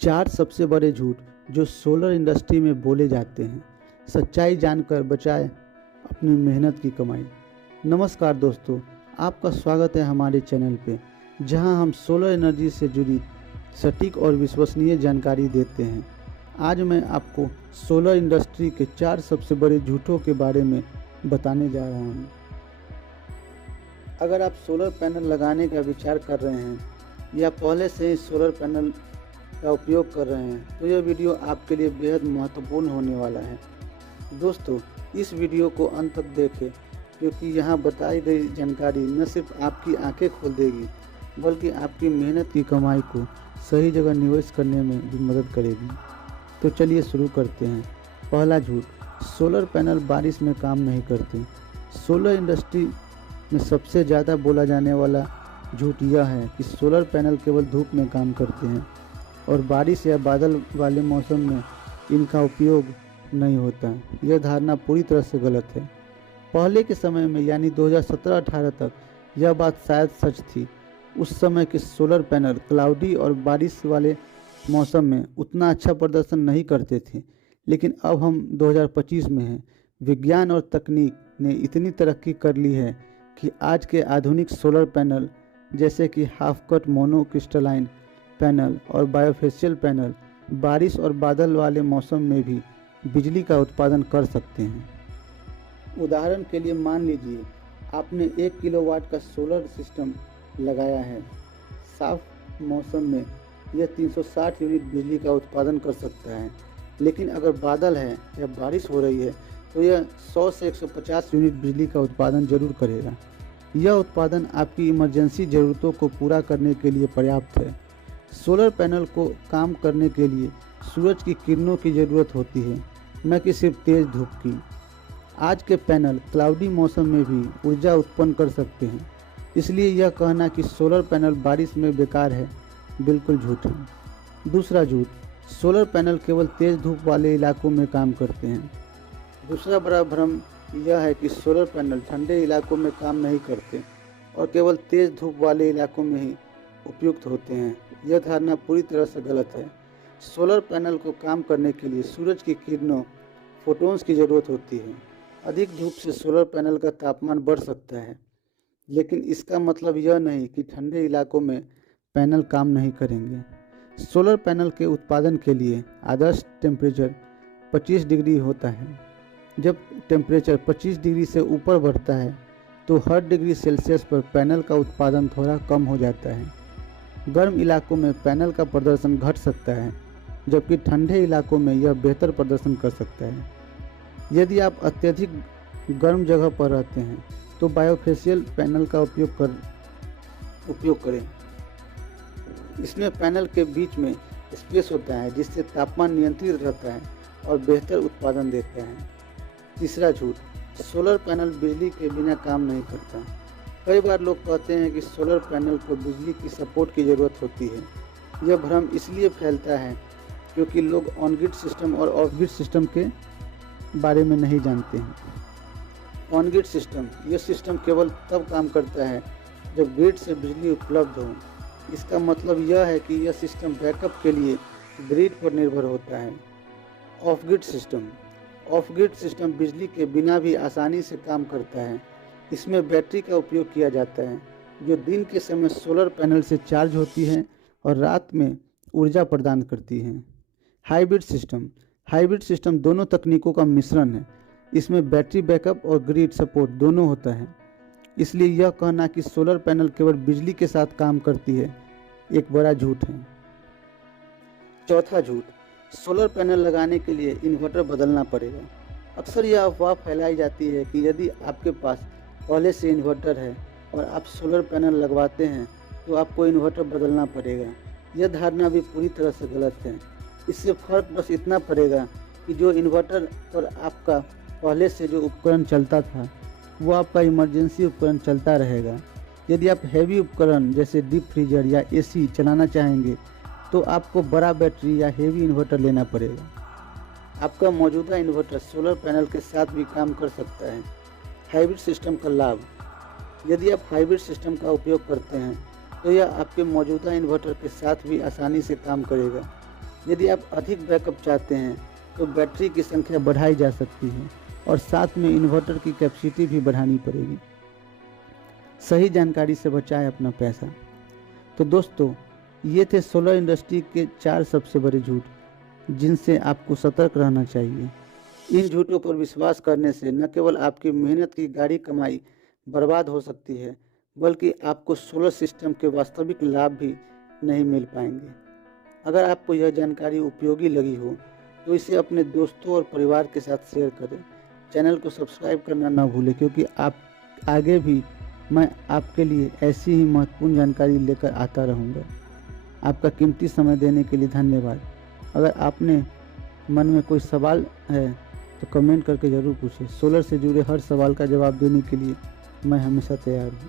चार सबसे बड़े झूठ जो सोलर इंडस्ट्री में बोले जाते हैं। सच्चाई जानकर बचाए अपनी मेहनत की कमाई। नमस्कार दोस्तों, आपका स्वागत है हमारे चैनल पे, जहां हम सोलर एनर्जी से जुड़ी सटीक और विश्वसनीय जानकारी देते हैं। आज मैं आपको सोलर इंडस्ट्री के चार सबसे बड़े झूठों के बारे में बताने जा रहा हूं। अगर आप सोलर पैनल लगाने का विचार कर रहे हैं या पहले से ही सोलर पैनल का उपयोग कर रहे हैं, तो यह वीडियो आपके लिए बेहद महत्वपूर्ण होने वाला है। दोस्तों, इस वीडियो को अंत तक देखें, क्योंकि यहाँ बताई गई जानकारी न सिर्फ आपकी आंखें खोल देगी, बल्कि आपकी मेहनत की कमाई को सही जगह निवेश करने में भी मदद करेगी। तो चलिए शुरू करते हैं। पहला झूठ, सोलर पैनल बारिश में काम नहीं करते। सोलर इंडस्ट्री में सबसे ज़्यादा बोला जाने वाला झूठ यह है कि सोलर पैनल केवल धूप में काम करते हैं और बारिश या बादल वाले मौसम में इनका उपयोग नहीं होता। यह धारणा पूरी तरह से गलत है। पहले के समय में यानी 2017-18 तक यह बात शायद सच थी। उस समय के सोलर पैनल क्लाउडी और बारिश वाले मौसम में उतना अच्छा प्रदर्शन नहीं करते थे, लेकिन अब हम 2025 में हैं। विज्ञान और तकनीक ने इतनी तरक्की कर ली है कि आज के आधुनिक सोलर पैनल जैसे कि half cut mono crystalline panel और बायोफेशियल पैनल बारिश और बादल वाले मौसम में भी बिजली का उत्पादन कर सकते हैं। उदाहरण के लिए मान लीजिए आपने 1 किलोवाट का सोलर सिस्टम लगाया है। साफ मौसम में यह 360 यूनिट बिजली का उत्पादन कर सकता है, लेकिन अगर बादल है या बारिश हो रही है तो यह 100 से 150 यूनिट बिजली का उत्पादन जरूर करेगा। यह उत्पादन आपकी इमरजेंसी ज़रूरतों को पूरा करने के लिए पर्याप्त है। सोलर पैनल को काम करने के लिए सूरज की किरणों की ज़रूरत होती है, न कि सिर्फ तेज़ धूप की। आज के पैनल क्लाउडी मौसम में भी ऊर्जा उत्पन्न कर सकते हैं, इसलिए यह कहना कि सोलर पैनल बारिश में बेकार है बिल्कुल झूठ है। दूसरा झूठ, सोलर पैनल केवल तेज़ धूप वाले इलाकों में काम करते हैं। दूसरा बड़ा भ्रम यह है कि सोलर पैनल ठंडे इलाकों में काम नहीं करते और केवल तेज़ धूप वाले इलाकों में ही उपयुक्त होते हैं। यह धारणा पूरी तरह से गलत है। सोलर पैनल को काम करने के लिए सूरज की किरणों फोटॉन्स की ज़रूरत होती है। अधिक धूप से सोलर पैनल का तापमान बढ़ सकता है, लेकिन इसका मतलब यह नहीं कि ठंडे इलाकों में पैनल काम नहीं करेंगे। सोलर पैनल के उत्पादन के लिए आदर्श टेम्परेचर 25 डिग्री होता है। जब टेम्परेचर 25 डिग्री से ऊपर बढ़ता है तो हर डिग्री सेल्सियस पर पैनल का उत्पादन थोड़ा कम हो जाता है। गर्म इलाकों में पैनल का प्रदर्शन घट सकता है, जबकि ठंडे इलाकों में यह बेहतर प्रदर्शन कर सकता है। यदि आप अत्यधिक गर्म जगह पर रहते हैं तो बायोफेशियल पैनल का उपयोग करें। इसमें पैनल के बीच में स्पेस होता है, जिससे तापमान नियंत्रित रहता है और बेहतर उत्पादन देता है। तीसरा झूठ, सोलर पैनल बिजली के बिना काम नहीं करता। कई बार लोग कहते हैं कि सोलर पैनल को बिजली की सपोर्ट की ज़रूरत होती है। यह भ्रम इसलिए फैलता है क्योंकि लोग ऑन ग्रिड सिस्टम और ऑफ ग्रिड सिस्टम के बारे में नहीं जानते हैं। ऑन ग्रिड सिस्टम, यह सिस्टम केवल तब काम करता है जब ग्रिड से बिजली उपलब्ध हो। इसका मतलब यह है कि यह सिस्टम बैकअप के लिए ग्रिड पर निर्भर होता है। ऑफ ग्रिड सिस्टम बिजली के बिना भी आसानी से काम करता है। इसमें बैटरी का उपयोग किया जाता है, जो दिन के समय सोलर पैनल से चार्ज होती है और रात में ऊर्जा प्रदान करती है। हाइब्रिड सिस्टम दोनों तकनीकों का मिश्रण है। इसमें बैटरी बैकअप और ग्रिड सपोर्ट दोनों होता है। इसलिए यह कहना कि सोलर पैनल केवल बिजली के साथ काम करती है एक बड़ा झूठ है। चौथा झूठ, सोलर पैनल लगाने के लिए इन्वर्टर बदलना पड़ेगा। अक्सर यह अफवाह फैलाई जाती है कि यदि आपके पास पहले से इन्वर्टर है और आप सोलर पैनल लगवाते हैं तो आपको इन्वर्टर बदलना पड़ेगा। यह धारणा भी पूरी तरह से गलत है। इससे फ़र्क बस इतना पड़ेगा कि जो इन्वर्टर पर आपका पहले से जो उपकरण चलता था वो आपका इमरजेंसी उपकरण चलता रहेगा। यदि आप हैवी उपकरण जैसे डीप फ्रीजर या एसी चलाना चाहेंगे तो आपको बड़ा बैटरी या हेवी इन्वर्टर लेना पड़ेगा। आपका मौजूदा इन्वर्टर सोलर पैनल के साथ भी काम कर सकता है। हाइब्रिड सिस्टम का लाभ, यदि आप हाइब्रिड सिस्टम का उपयोग करते हैं तो यह आपके मौजूदा इन्वर्टर के साथ भी आसानी से काम करेगा। यदि आप अधिक बैकअप चाहते हैं तो बैटरी की संख्या बढ़ाई जा सकती है और साथ में इन्वर्टर की कैपेसिटी भी बढ़ानी पड़ेगी। सही जानकारी से बचाएं अपना पैसा। तो दोस्तों, ये थे सोलर इंडस्ट्री के 4 सबसे बड़े झूठ जिनसे आपको सतर्क रहना चाहिए। इन झूठों पर विश्वास करने से न केवल आपकी मेहनत की गाढ़ी कमाई बर्बाद हो सकती है, बल्कि आपको सोलर सिस्टम के वास्तविक लाभ भी नहीं मिल पाएंगे। अगर आपको यह जानकारी उपयोगी लगी हो तो इसे अपने दोस्तों और परिवार के साथ शेयर करें। चैनल को सब्सक्राइब करना ना भूलें, क्योंकि आगे भी मैं आपके लिए ऐसी ही महत्वपूर्ण जानकारी लेकर आता रहूँगा। आपका कीमती समय देने के लिए धन्यवाद। अगर आपने मन में कोई सवाल है तो कमेंट करके ज़रूर पूछें। सोलर से जुड़े हर सवाल का जवाब देने के लिए मैं हमेशा तैयार हूँ।